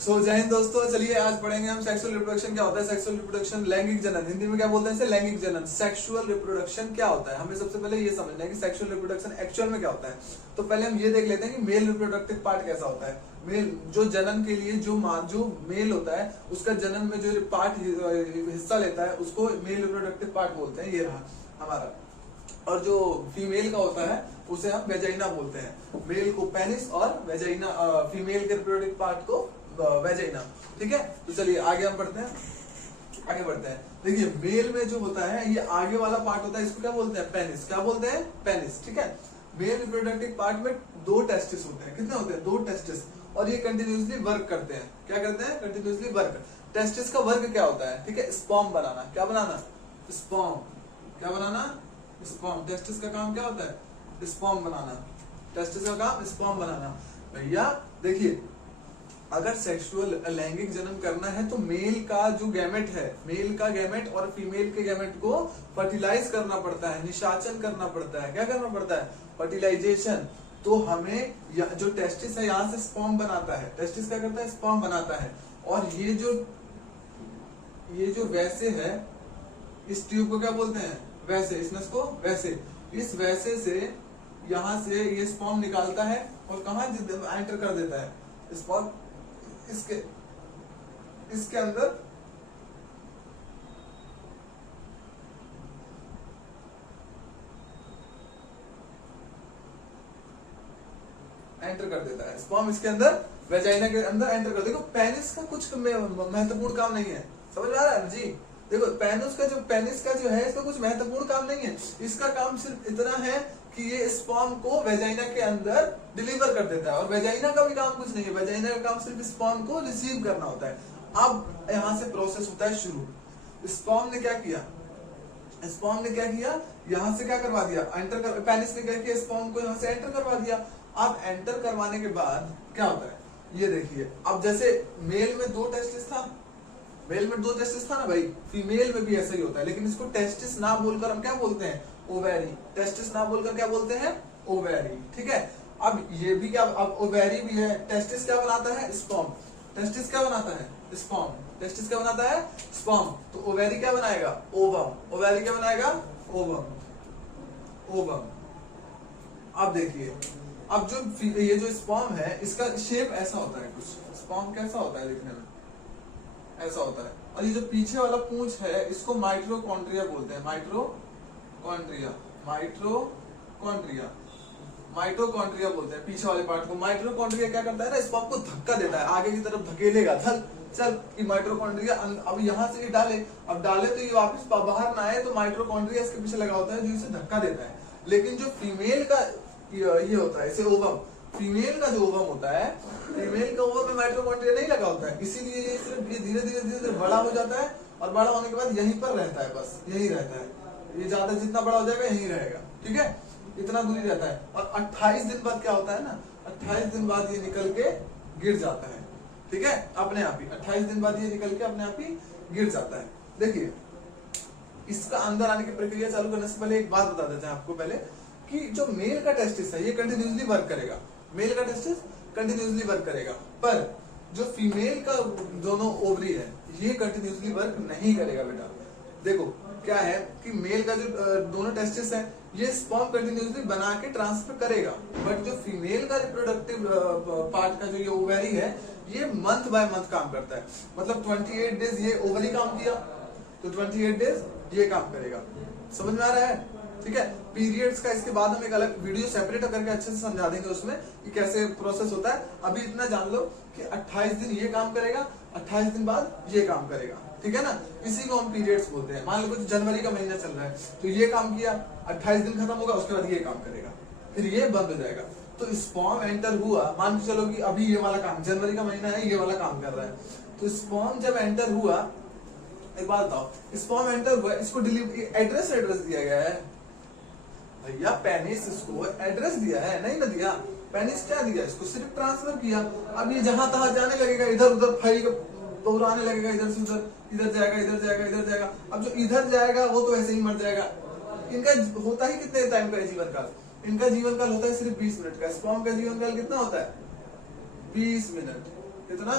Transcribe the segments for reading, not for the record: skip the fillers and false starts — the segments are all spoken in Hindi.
जय हिंद दोस्तों, चलिए आज पढ़ेंगे हम सेक्सुअल रिप्रोडक्शन क्या होता है। सेक्सुअल रिप्रोडक्शन लैंगिक जनन, हिंदी में क्या बोलते हैं इसे, लैंगिक जनन। सेक्सुअल रिप्रोडक्शन क्या होता है, हमें सबसे पहले ये समझना है कि सेक्सुअल रिप्रोडक्शन एक्चुअल में क्या होता है। तो पहले हम ये देख लेते हैं कि मेल रिप्रोडक्टिव पार्ट कैसा होता है। मेल जो जनन के लिए जो मेल होता है उसका जनन में जो पार्ट हिस्सा लेता है उसको मेल रिप्रोडक्टिव पार्ट बोलते हैं। ये रहा हमारा। और जो फीमेल का होता है उसे हम वेजाइना बोलते हैं। मेल को पेनिस और वेजाइना, फीमेल के रिप्रोडक्टिव पार्ट को वेजाइना। ठीक है, तो चलिए आगे हम बढ़ते हैं। देखिए मेल में जो होता है ये आगे वाला पार्ट होता है, इसको क्या बोलते हैं, पेनिस। क्या बोलते हैं, पेनिस। ठीक है, मेल रिप्रोडक्टिव पार्ट में 2 टेस्टिस होते हैं। कितने होते हैं, 2 टेस्टिस। और ये कंटिन्यूसली वर्क करते हैं। क्या करते हैं, कंटिन्यूसली वर्क। टेस्टिस का वर्क क्या होता है, ठीक है, स्पर्म बनाना। क्या बनाना, स्पर्म। क्या बनाना, स्पर्म। टेस्टिस का काम क्या होता है, स्पर्म बनाना। टेस्टिस का काम स्पर्म बनाना। भैया देखिए, अगर सेक्सुअल लैंगिक जन्म करना है तो मेल का जो गैमेट है, मेल का गैमेट और फीमेल के गैमेट को फर्टिलाइज करना पड़ता है, निषाचन करना पड़ता है। क्या करना पड़ता है, फर्टिलाइजेशन। तो हमें जो टेस्टिस है यहाँ से स्पर्म बनाता है। टेस्टिस क्या करता है, स्पर्म बनाता है। और ये जो वैसे है, इस ट्यूब को क्या बोलते हैं, वैसे। इस नस को वैसे। इस वैसे से यहाँ से ये स्पर्म निकालता है और कहाँ एंटर कर देता है, स्पर्म इसके अंदर एंटर कर देता है। स्पर्म इसके अंदर वेजाइना के अंदर एंटर कर। देखो पेनिस का कुछ महत्वपूर्ण काम नहीं है, समझ में आ रहा है जी। देखो पेनिस का जो है इसका कुछ महत्वपूर्ण काम नहीं है। इसका काम सिर्फ इतना है कि ये स्पर्म को वेजाइना के अंदर डिलीवर कर देता है। और वेजाइना का भी काम कुछ नहीं है, वेजाइना का काम सिर्फ स्पर्म को रिसीव करना होता है। अब यहाँ से प्रोसेस होता है शुरू। स्पर्म ने क्या किया, यहाँ से क्या करवा दिया, एंटर कर। पेनिस ने क्या किया, स्पर्म को यहाँ से एंटर करवा दिया। अब एंटर करवाने के बाद क्या होता है, ये देखिए। अब जैसे मेल में 2 टेस्टिस था, ना भाई, फीमेल में भी ऐसा ही होता है। लेकिन इसको टेस्टिस ना बोलकर हम क्या बोलते हैं, ओवेरी। टेस्टिस ना बोलकर क्या बोलते हैं, ओवेरी। ठीक है, अब ये भी क्या, अब ओवेरी भी है। टेस्टिस क्या बनाता है, स्पर्म। टेस्टिस क्या बनाता है, स्पर्म। टेस्टिस क्या बनाता है, स्पर्म। तो ओवेरी क्या बनाएगा, ओवम। ओवेरी क्या बनाएगा, ओवम। अब देखिए, अब ये जो स्पर्म है इसका शेप ऐसा होता है कुछ। स्पर्म कैसा होता है दिखने में, ऐसा होता है। और ये जो पीछे वाला पूंछ है इसको माइटोकॉन्ड्रिया बोलते हैं। माइटोकॉन्ड्रिया बोलते हैं पीछे वाले पार्ट को। माइटोकॉन्ड्रिया क्या करता है ना, स्पर्म को धक्का देता है, आगे की तरफ धकेलेगा, चल कि माइटोकॉन्ड्रिया अब यहाँ से डाले। अब डाले तो ये वापस बाहर ना आए, तो माइटोकॉन्ड्रिया इसके पीछे लगा होता है जो इसे धक्का देता है। लेकिन जो फीमेल का ये होता है, इसे ओवम। फीमेल का जो ओवम होता है, फीमेल का ओवम में माइटोकॉन्ड्रिया नहीं लगा होता है। इसीलिए ये सिर्फ धीरे धीरे बड़ा हो जाता है। और बड़ा होने के बाद यहीं पर रहता है, बस यही रहता है। ये ज्यादा जितना बड़ा हो जाएगा यहीं रहेगा। ठीक है, इतना दूरी रहता है। और 28 दिन बाद क्या होता है ना, 28 दिन बाद ये निकल के गिर जाता है। ठीक है, अपने आप ही 28 दिन बाद ये निकल के अपने आप ही गिर जाता है। देखिए, इसका अंदर आने की प्रक्रिया चालू करने से पहले एक बात बता देते हैं आपको पहले, कि जो मेल का टेस्टिस है ये कंटिन्यूसली वर्क करेगा। मेल का टेस्टिस कंटिन्यूसली वर्क करेगा, पर जो फीमेल का दोनों ओवरी है ये कंटिन्यूसली वर्क नहीं करेगा। बेटा देखो क्या है कि मेल का जो दोनों टेस्टिस है ये स्पर्म कंटिन्यूसली बना के ट्रांसफर करेगा। बट जो फीमेल का रिप्रोडक्टिव पार्ट का जो ये ओवरी है ये मंथ बाय मंथ काम करता है। मतलब 28 डेज ये ओवरी काम किया तो 28 डेज ये काम करेगा। समझ में आ रहा है, ठीक है। पीरियड्स का इसके बाद हम एक अलग वीडियो सेपरेट करके अच्छे से समझा देंगे उसमें कि कैसे प्रोसेस होता है। अभी इतना जान लो कि 28 दिन ये काम करेगा, 28 दिन बाद ये काम करेगा। ठीक है ना, इसी को हम पीरियड्स बोलते हैं। मान लो कुछ जनवरी का महीना चल रहा है तो ये काम किया, 28 दिन खत्म होगा, उसके बाद ये काम करेगा, फिर ये बंद हो जाएगा। तो स्पर्म एंटर हुआ, मान के चलो कि अभी ये वाला काम, जनवरी का महीना है, ये वाला काम कर रहा है। तो स्पर्म जब एंटर हुआ, एक बात बताओ, स्पर्म एंटर हुआ, इसको एड्रेस दिया गया है भैया। पेनिस इसको एड्रेस दिया है, नहीं ना दिया। पेनिस क्या दिया, इसको सिर्फ ट्रांसफर किया। अब ये जहां तहां जाने लगेगा, इधर उधर फैल के दौड़ाने लगेगा, इधर से उधर, इधर जाएगा, इधर जाएगा, इधर जाएगा। अब जो इधर जाएगा वो तो ऐसे ही मर जाएगा। इनका होता ही कितने टाइम का जीवन काल, इनका जीवन काल होता है सिर्फ 20 मिनट का। स्पर्म का जीवन काल कितना होता है, 20 मिनट। कितना,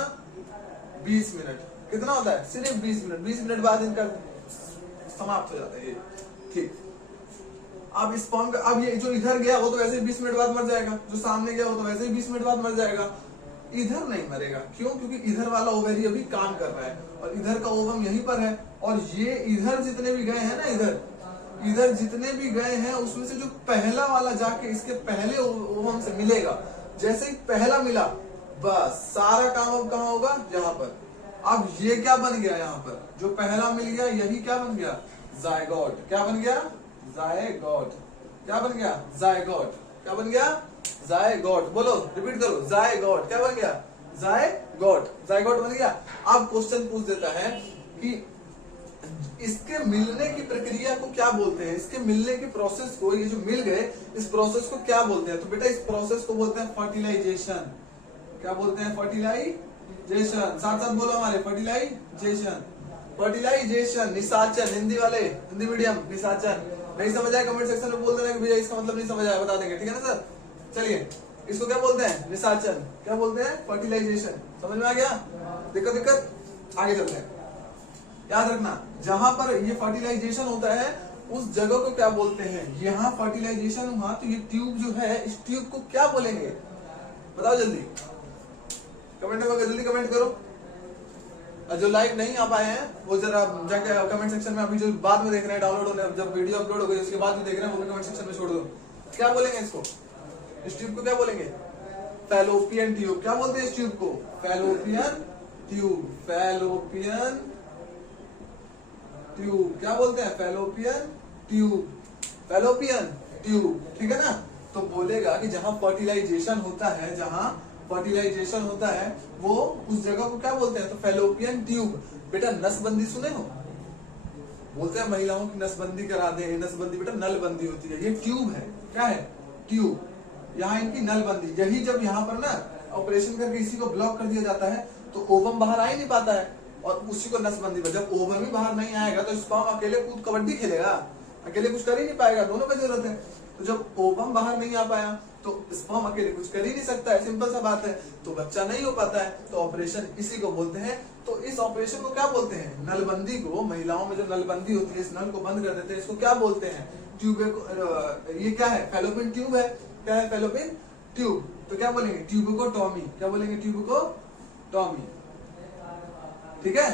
20 मिनट। कितना होता है? सिर्फ 20 मिनट। 20 मिनट बाद इनका समाप्त हो जाता है ये। ठीक, अब स्पर्म का, अब ये जो इधर गया वो तो वैसे ही 20 मिनट बाद मर जाएगा, जो सामने गया वो तो वैसे ही 20 मिनट बाद मर जाएगा, इधर नहीं मरेगा। क्यों? क्योंकि इधर वाला ओवरी अभी काम कर रहा है और इधर का ओवम यहीं पर है, और ये इधर जितने भी गए हैं ना, इधर जितने भी गए हैं उसमें से जो पहला वाला जाके इसके पहले ओवम से मिलेगा, जैसे ही पहला मिला बस सारा काम अब कहाँ होगा? यहाँ पर। अब ये क्या बन गया? यहाँ पर जो पहला मिल गया यही क्या बन गया? जायगोट। क्या बन गया? जायगोट। क्या बन गया? जायगोट। क्या बन गया? जायगोट। बोलो, रिपीट करो, जायगोट। क्या बन गया? जायगोट। जायगोट बन गया। अब क्वेश्चन पूछ देता है कि इसके मिलने की प्रक्रिया को क्या बोलते हैं? इसके मिलने की प्रोसेस को, ये जो मिल गए इस प्रोसेस को क्या बोलते हैं? तो बेटा इस प्रोसेस को बोलते हैं फर्टिलाइजेशन। क्या बोलते हैं? फर्टिलाइजेशन। साथ साथ बोलो हमारे, फर्टिलाइजेशन। फर्टिलाइजेशन, निषाचन। हिंदी वाले, हिंदी मीडियम, निषाचन। नहीं समझ आया कमेंट सेक्शन में बोल देना कि भैया इसका मतलब नहीं समझ आया, बता देंगे, ठीक है ना सर? चलिए, इसको क्या बोलते हैं? निषाचन। क्या बोलते हैं? फर्टिलाइजेशन। समझ में आ गया? दिक्कत? आगे चलते हैं। याद रखना, जहां पर ये फर्टिलाइजेशन होता है उस जगह को क्या बोलते हैं? यहाँ फर्टिलाइजेशन हुआ तो ये ट्यूब जो है, इस ट्यूब को क्या बोलेंगे? बताओ जल्दी, कमेंट में जल्दी कमेंट करो। और जो लाइव नहीं आ पाए हैं वो जरा जाके कमेंट सेक्शन में, अभी जो बाद में देख रहे हैं, डाउनलोड होने, जब वीडियो अपलोड हो गई उसके बाद में देख रहे हैं, वो कमेंट सेक्शन में छोड़ दो। क्या बोलेंगे इसको? इस ट्यूब को क्या बोलेंगे? Fallopian tube. क्या बोलते हैं इस ट्यूब को? Fallopian tube. Fallopian tube. क्या बोलते हैं? Fallopian tube. फैलोपियन ट्यूब, ठीक है ना? तो बोलेगा कि जहां फर्टिलाइजेशन होता है, जहां फर्टिलाइजेशन होता है वो उस जगह को क्या बोलते हैं? तो फैलोपियन ट्यूब। बेटा नसबंदी सुने हो? बोलते हैं महिलाओं की नसबंदी करा दे। नसबंदी बेटा नलबंदी होती है, ये ट्यूब है। क्या है? ट्यूब। यहाँ इनकी नलबंदी, यही जब यहाँ पर ना ऑपरेशन करके इसी को ब्लॉक कर दिया जाता है तो ओवम बाहर आ ही नहीं पाता है, और उसी को नसबंदी। जब ओवम ही बाहर नहीं आएगा तो स्पर्म अकेले कूद कबड्डी खेलेगा, अकेले कुछ कर ही नहीं पाएगा, दोनों की जरूरत है। तो जब ओवम बाहर नहीं आ पाया तो स्पर्म अकेले कुछ कर ही नहीं सकता है, सिंपल सा बात है। तो बच्चा नहीं हो पाता है, तो ऑपरेशन इसी को बोलते हैं। तो इस ऑपरेशन को क्या बोलते हैं? नलबंदी को। महिलाओं में जो नलबंदी होती है, इस नल को बंद कर देते हैं, इसको क्या बोलते हैं? ट्यूब। ये क्या है? फैलोपियन ट्यूब है। क्या है? Fallopian tube. तो क्या बोलेंगे? ट्यूबिकोटॉमी। क्या बोलेंगे? ट्यूबिकोटॉमी, ठीक है?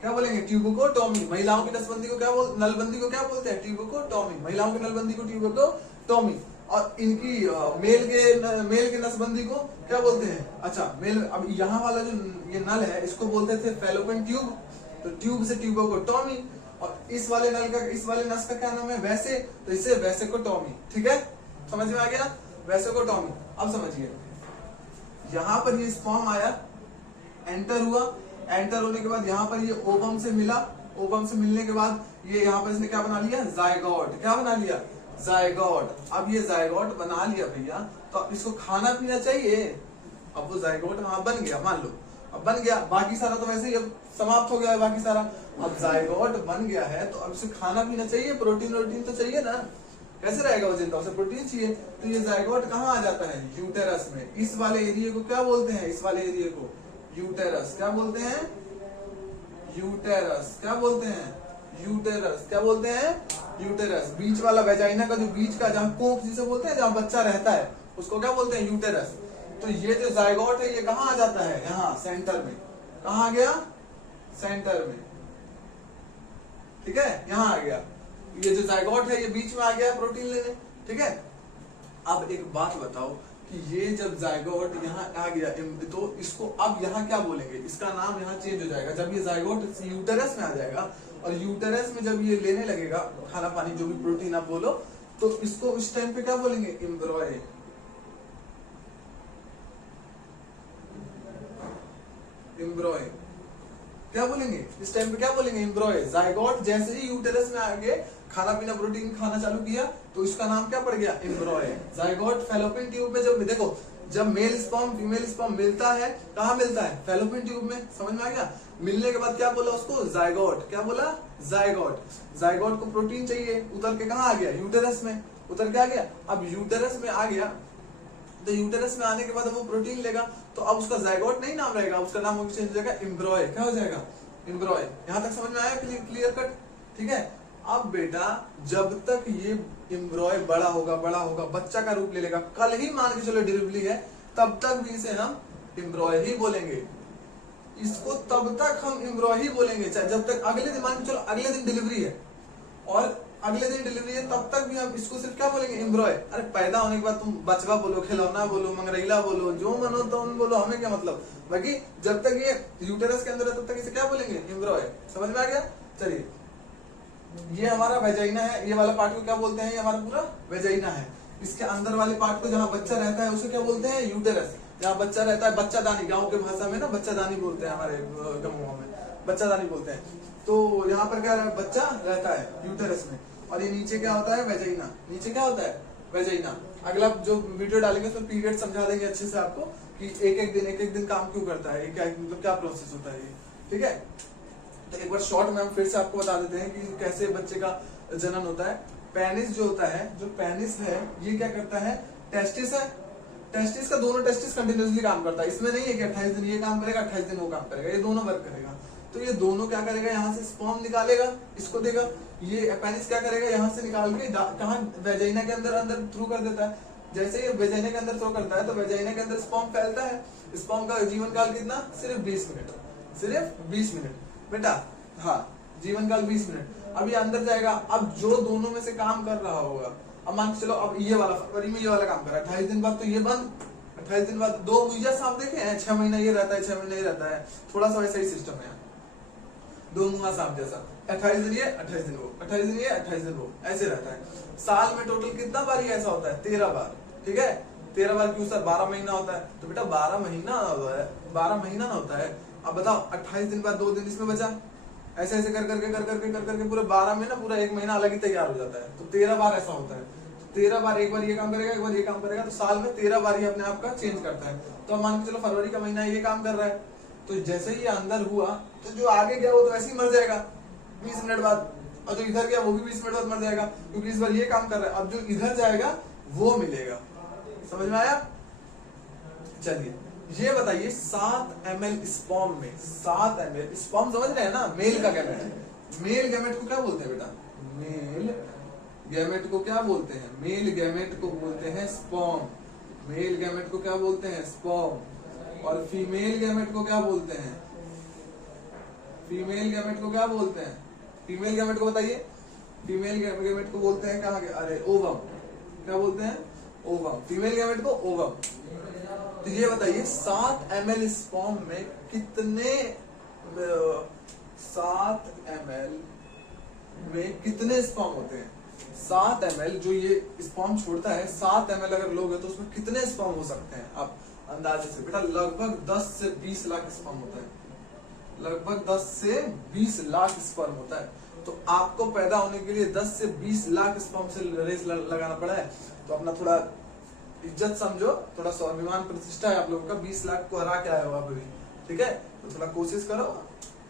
क्या बोलेंगे? ट्यूबिकोटॉमी। महिलाओं की नसबंदी को क्या नलबंदी को क्या बोलते हैं? ट्यूबिकोटॉमी। महिलाओं की नलबंदी को ट्यूबिकोटॉमी। और इनकी मेल के नसबंदी को क्या बोलते हैं? अच्छा, मेल। अब यहाँ वाला जो ये नल है इसको बोलते थे फैलोपियन ट्यूब, तो ट्यूब से ट्यूबिकोटॉमी। और इस वाले नल का, इस वाले नस का क्या नाम है? वैसे, तो इसे वैसेकोटॉमी, ठीक है? समझ में आ गया? वैसेकोटॉमी। अब समझिए, यहाँ पर ये स्पर्म आया, एंटर हुआ, एंटर होने के बाद यहाँ पर ये ओवम से मिला, ओवम से मिलने के बाद ये यहाँ पर इसने क्या बना लिया? जायगोट। क्या बना लिया? जायगोट। अब ये जायगोट बना लिया भैया, तो अब इसको खाना पीना चाहिए। अब वो जायगोट हाँ बन गया, मान लो अब बन गया, बाकी सारा तो वैसे ही अब समाप्त हो गया है बाकी सारा। अब जायगोट बन गया है तो अब इसे खाना पीना चाहिए, प्रोटीन वोटीन तो चाहिए ना, कैसे रहेगा वो जिंदा? उसे प्रोटीन चाहिए। तो ये जायगोट कहाँ आ जाता है? यूटेरस में। इस वाले एरिया को क्या बोलते हैं? इस वाले एरिया को यूटेरस। क्या बोलते हैं? यूटेरस। क्या बोलते हैं? यूटेरस। क्या बोलते हैं? यूटेरस। बीच वाला वेजाइना का जो बीच का, जहाँ कोख जिसे बोलते हैं, जहाँ बच्चा रहता है, उसको क्या बोलते हैं? यूटेरस। तो ये जो जायगोट है ये कहाँ आ जाता है? यहाँ सेंटर में। कहाँ आ गया? सेंटर में, ठीक है? यहाँ आ गया। ये जो जायगोट है ये बीच में आ गया प्रोटीन लेने, ठीक है? अब एक बात बताओ कि ये जब जायगोट यहाँ आ गया तो इसको अब यहाँ क्या बोलेंगे? इसका नाम यहाँ चेंज हो जाएगा जब ये जायगोट यूटेरस में आ जाएगा, और यूटेरस में जब ये लेने लगेगा खाना पानी, जो भी प्रोटीन आप बोलो, तो इसको इस टाइम पे क्या बोलेंगे? एम्ब्रॉय। एम्ब्रॉय। क्या बोलेंगे इस टाइम पे? क्या बोलेंगे? एम्ब्रॉय। जायगोट जैसे ही यूटेरस में आगे खाना पीना प्रोटीन खाना चालू किया तो इसका नाम क्या पड़ गया? एम्ब्रॉय। जायगोट फैलोपियन ट्यूब में जब देखो, जब मेल स्पर्म फीमेल स्पर्म मिलता है, कहाँ मिलता है? फैलोपियन ट्यूब में। समझ में आ गया? मिलने के बाद क्या बोला उसको? जायगोट। क्या बोला? जायगोट। जायगोट को प्रोटीन चाहिए, उतर के कहाँ आ गया? यूटेरस में। उतर के आ गया। अब यूटेरस में आ गया तो यूटेरस में आने के बाद वो प्रोटीन लेगा, तो अब उसका जायगोट नहीं नाम रहेगा, उसका नाम चेंज हो जाएगा एम्ब्रॉय। क्या हो जाएगा? एम्ब्रॉय। यहाँ तक समझ में आया? Clear cut. ठीक है। अब बेटा जब तक ये एम्ब्रॉय बड़ा होगा बच्चा का रूप ले लेगा, कल ही मान के चलो डिलीवरी है, तब तक भी इसे हम एम्ब्रॉय ही बोलेंगे। इसको तब तक हम एम्ब्रॉय ही बोलेंगे, चाहे जब तक अगले दिन, मान के चलो अगले दिन डिलीवरी है और अगले दिन डिलीवरी है, तब तक भी हम इसको सिर्फ क्या बोलेंगे? एम्ब्रॉय। अरे पैदा होने के बाद तुम बचवा बोलो, खिलौना बोलो, मंगरैला बोलो, जो मनो तो बोलो, हमें क्या मतलब। बाकी जब तक ये यूटेरस के अंदर है तब तक इसे क्या बोलेंगे? एम्ब्रॉय। समझ में आ गया? चलिए, ये हमारा वेजाइना है, ये वाला पार्ट को क्या बोलते हैं? ये हमारा पूरा वेजाइना है। इसके अंदर वाले पार्ट को जहाँ बच्चा रहता है उसे क्या बोलते हैं? यूटेरस। जहाँ बच्चा रहता है, बच्चादानी, गाँव के भाषा में ना बच्चादानी बोलते हैं, हमारे गाँव में बच्चादानी बोलते हैं। तो यहाँ पर क्या बच्चा रहता है यूटेरस में, और ये नीचे क्या होता है? वेजाइना। नीचे क्या होता है? वेजाइना। अगला जो वीडियो डालेंगे उसमें पीरियड समझा देंगे अच्छे से आपको कि एक एक दिन काम क्यों करता है, क्या मतलब क्या प्रोसेस होता है ये। ठीक है। तो एक बार शॉर्ट में हम फिर से आपको बता देते हैं कि कैसे बच्चे का जनन होता है। पेनिस जो होता है, जो पेनिस है ये क्या करता है? टेस्टिस है। टेस्टिस का दोनों टेस्टिस कंटिन्यूसली काम करता है। इसमें नहीं है कि 28 दिन ये काम करेगा 28 दिन वो काम करेगा, ये दोनों वर्क करेगा। तो ये दोनों क्या करेगा? यहाँ से स्पर्म निकालेगा, इसको देगा। ये पेनिस क्या करेगा? यहाँ से निकाल के कहाँ? वेजाइना के अंदर थ्रू कर देता है। जैसे ये वेजाइना के अंदर थ्रो करता है तो वेजाइना के अंदर स्पर्म फैलता है। स्पर्म का जीवन काल कितना? सिर्फ 20 मिनट। सिर्फ 20 मिनट बेटा। हाँ, जीवन काल 20 मिनट। अब ये अंदर जाएगा। अब जो दोनों में से काम कर रहा होगा, अब मान के चलो अब ये वाला फरवरी में ये वाला काम कर रहा है, 28 दिन बाद तो ये बंद, 28 दिन बाद 2 मुइजा सांप देखे हैं, 6 महीना ये रहता है 6 महीना ये रहता है, थोड़ा सा वैसा ही सिस्टम है, 2 मुहा सांप जैसा। 28 दिन ये 28 दिन वो, 28 दिन ये 28 दिन वो, ऐसे रहता है। साल में टोटल कितना बार ये ऐसा होता है? 13 बार। ठीक है। 13 बार क्यों सर? 12 महीना होता है तो बेटा 12 महीना होता है, 12 महीना ना होता है। अब बताओ 28 दिन बाद 2 दिन इसमें बचा, ऐसे ऐसे कर करके पूरे 12 में ना पूरा 1 महीना अलग ही तैयार हो जाता है। तो 13 बार ऐसा होता है। 13 बार, एक बार ये काम करेगा, एक बार ये काम करेगा, तो साल में 13 बार ये अपने आप का चेंज करता है। तो मान के चलो फरवरी का महीना ये काम कर रहा है, तो जैसे ही ये अंदर हुआ तो जो आगे गया वो तो वैसे ही मर जाएगा 20 मिनट बाद, और जो इधर गया वो भी 20 मिनट बाद मर जाएगा, क्योंकि इस बार ये काम कर रहा है। अब जो इधर जाएगा वो मिलेगा। समझ में आया? चलिए ये बताइए 7 ml स्पर्म में, 7 ml स्पर्म समझ रहे हैं ना? मेल का गैमेट। मेल गैमेट को क्या बोलते हैं बेटा? मेल गैमेट को क्या बोलते हैं? मेल गैमेट को बोलते हैं स्पर्म। मेल गैमेट को क्या बोलते हैं? स्पर्म। और फीमेल गैमेट को क्या बोलते हैं? फीमेल गैमेट को क्या बोलते हैं? फीमेल गैमेट को बताइए। फीमेल गैमेट को बोलते हैं कहाँ? अरे ओवम। क्या बोलते हैं? ओवम। फीमेल गैमेट को ओवम। तो ये बताइए 7 ml स्पर्म में कितने 7 ml में कितने स्पर्म होते हैं? 7 ml जो ये स्पर्म छोड़ता है, 7 ml अगर लोगे तो उसमें कितने स्पर्म हो सकते हैं? आप अंदाजे से बेटा लगभग 10 से 20 लाख स्पर्म होता है। लगभग 10 से 20 लाख स्पर्म होता है। तो आपको पैदा होने के लिए 10 से 20 लाख स्पर्म से रेस लगाना पड़ा है। तो अपना थोड़ा इज्जत समझो, थोड़ा स्वाभिमान प्रतिष्ठा है आप लोगों का, 20 लाख को हरा के आए हो आप अभी। ठीक है। तो थोड़ा कोशिश करो,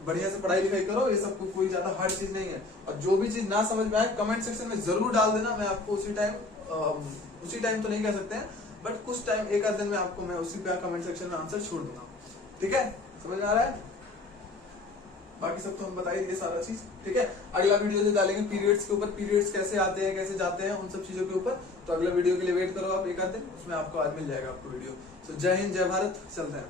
बढ़िया से पढ़ाई लिखाई करो। ये सब कोई ज्यादा हार्ड चीज नहीं है। और जो भी चीज ना समझ में आए कमेंट सेक्शन में जरूर डाल देना। मैं आपको उसी टाइम तो नहीं कह सकते हैं, बट कुछ टाइम, एक आध दिन में आपको मैं उसी पे कमेंट सेक्शन में आंसर छोड़ दूंगा। ठीक है। समझ में आ रहा है? बाकी सब तो हम बताइए ये सारा चीज। ठीक है। अगला वीडियो जो डालेंगे पीरियड्स के ऊपर, पीरियड्स कैसे आते हैं, कैसे जाते हैं, उन सब चीजों के ऊपर। तो अगला वीडियो के लिए वेट करो आप एक आध दिन, उसमें आपको आज मिल जाएगा आपको वीडियो। तो जय हिंद, जय भारत, चलते हैं।